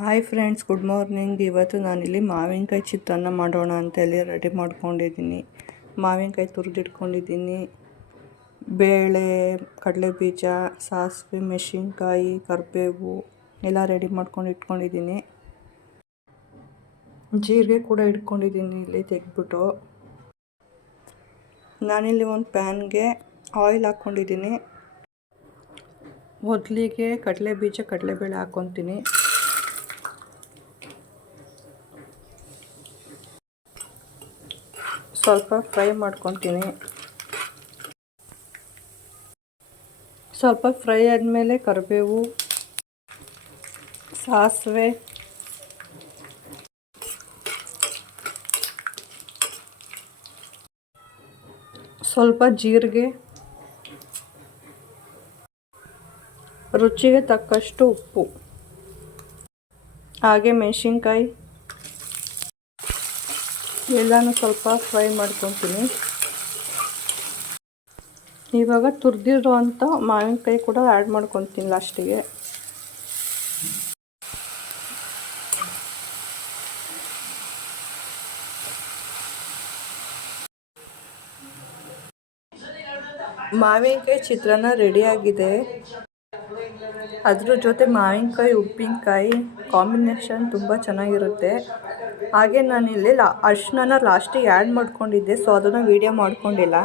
Hi friends, good morning. ಇವತ್ತು ನಾನಿಲ್ಲಿ ಮಾವಿನಕಾಯಿ ಚಿತ್ರಾನ್ನ ಮಾಡೋಣ ಅಂತೇಳಿ ರೆಡಿ ಮಾಡ್ಕೊಂಡಿದ್ದೀನಿ. ಮಾವಿನಕಾಯಿ ತುರಿದಿಟ್ಕೊಂಡಿದ್ದೀನಿ. ಬೇಳೆ, ಕಡಲೆಬೀಜ, ಸಾಸಿವೆ, ಮೆಣಸಿನ್ಕಾಯಿ, ಕರಿಬೇವು ಎಲ್ಲ ರೆಡಿ ಮಾಡ್ಕೊಂಡು ಇಟ್ಕೊಂಡಿದ್ದೀನಿ. ಜೀರಿಗೆ ಕೂಡ ಇಟ್ಕೊಂಡಿದ್ದೀನಿ ಇಲ್ಲಿ ತೆಗೆದ್ಬಿಟ್ಟು. ನಾನಿಲ್ಲಿ ಒಂದು ಪ್ಯಾನ್ಗೆ ಆಯಿಲ್ ಹಾಕ್ಕೊಂಡಿದ್ದೀನಿ. ಮೊದಲಿಗೆ ಕಡಲೆಬೀಜ, ಕಡಲೆಬೇಳೆ ಹಾಕ್ಕೊತೀನಿ. ಸ್ವಲ್ಪ ಫ್ರೈ ಮಾಡ್ಕೊತೀನಿ. ಸ್ವಲ್ಪ ಫ್ರೈ ಆದಮೇಲೆ ಕರಿಬೇವು, ಸಾಸಿವೆ, ಸ್ವಲ್ಪ ಜೀರಿಗೆ, ರುಚಿಗೆ ತಕ್ಕಷ್ಟು ಉಪ್ಪು, ಹಾಗೆ ಮೆಣಸಿನ್ಕಾಯಿ ಎಲ್ಲನೂ ಸ್ವಲ್ಪ ಫ್ರೈ ಮಾಡ್ಕೊತೀನಿ. ಇವಾಗ ತುರಿದಿರುವಂಥ ಮಾವಿನಕಾಯಿ ಕೂಡ ಆ್ಯಡ್ ಮಾಡ್ಕೊತೀನಿ ಲಾಸ್ಟಿಗೆ. ಮಾವಿನಕಾಯಿ ಚಿತ್ರಾನ್ನ ರೆಡಿಯಾಗಿದೆ. ಅದ್ರ ಜೊತೆ ಮಾವಿನಕಾಯಿ ಉಪ್ಪಿನಕಾಯಿ ಕಾಂಬಿನೇಷನ್ ತುಂಬ ಚೆನ್ನಾಗಿರುತ್ತೆ. ಹಾಗೆ ನಾನಿಲ್ಲಿ ಅರಿಶಿನ ಲಾಸ್ಟಿಗೆ ಆ್ಯಡ್ ಮಾಡ್ಕೊಂಡಿದ್ದೆ, ಸೊ ಅದನ್ನು ವೀಡಿಯೋ ಮಾಡ್ಕೊಂಡಿಲ್ಲ.